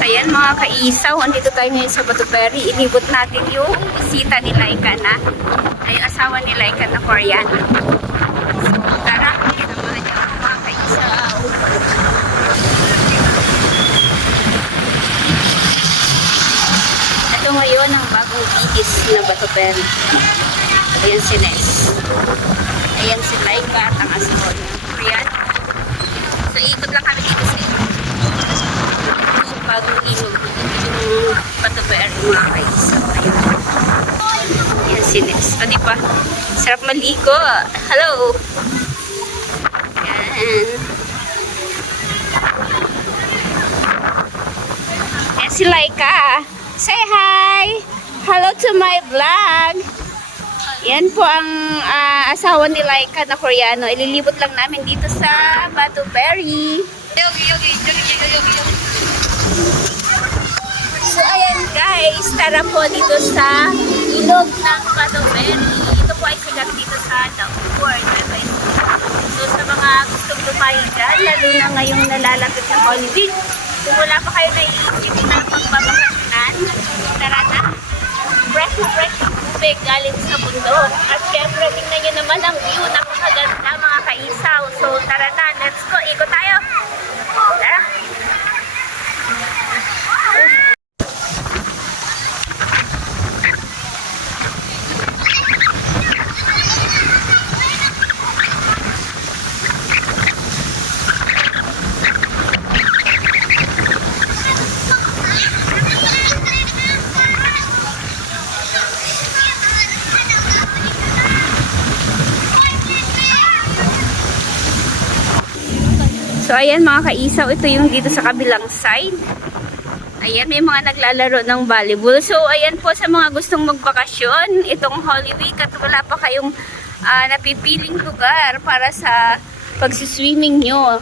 Ayan mga kaisaw, andito tayo ngayon sa Batuberi. Inibot natin yung bisita ni Laika na, ay asawa ni Laika na Koreana. So tara, kinamahan niyo ako mga kaisaw. Ito ngayon ang bagong bigis na Batuberi. Ayan si Nes. Ayan si Laika at ang asawa niya Koreana. So ikot lang kami dito sa bagong ilog yung Batuberi mga kaisaw. Ayan si Nes. O diba? Sarap maligo. Hello! Ayan. Ayan si Laika. Say hi! Hello to my vlog! Yan po ang asawa ni Laika na Koreano. Ililibot lang namin dito sa Batuberi. So ayan guys, tara po dito sa ilog ng Batuberi. Ito po ay sikat dito sa Daupor. So sa mga gustong lumayo dyan, lalo na ngayong nalalapit ng Holy Week, kung wala pa kayo naiisip na magbabakasyonan, tara na. Fresh na fresh yung tubig galing sa bundok. At syempre, tingnan nyo naman ang view. Napakaganda mga kaisaw. So tara na, let's go. Ikot tayo. Tara. So ayan mga kaisaw, ito yung dito sa kabilang side. Ayan, may mga naglalaro ng volleyball. So ayan po sa mga gustong magbakasyon, itong Holy Week at wala pa kayong napipiling lugar para sa pagsiswimming nyo.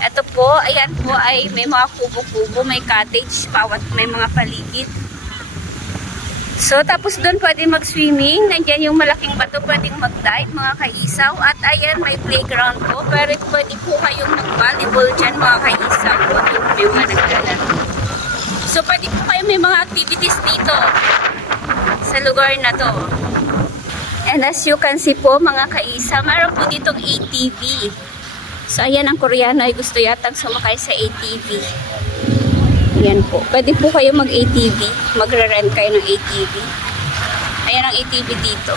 Ito po, ayan po ay may mga kubo-kubo, may cottage, may mga paligid. So, tapos doon pwede mag-swimming. Nandiyan yung malaking bato, pwedeng mag-dive mga kaisaw. At ayan, may playground po. Pero pwede po kayong mag-volleyball dyan mga kaisaw. May mga naglalaro. So, pwede po kayo may mga activities dito sa lugar na to. And as you can see po mga kaisaw, meron po ditong ATV. So, ayan ang Koreano ay gusto yatang sumakay sa ATV. Ayan po. Pwede po kayo mag-ATV. Magre-rent kayo ng ATV. Ayan ang ATV dito.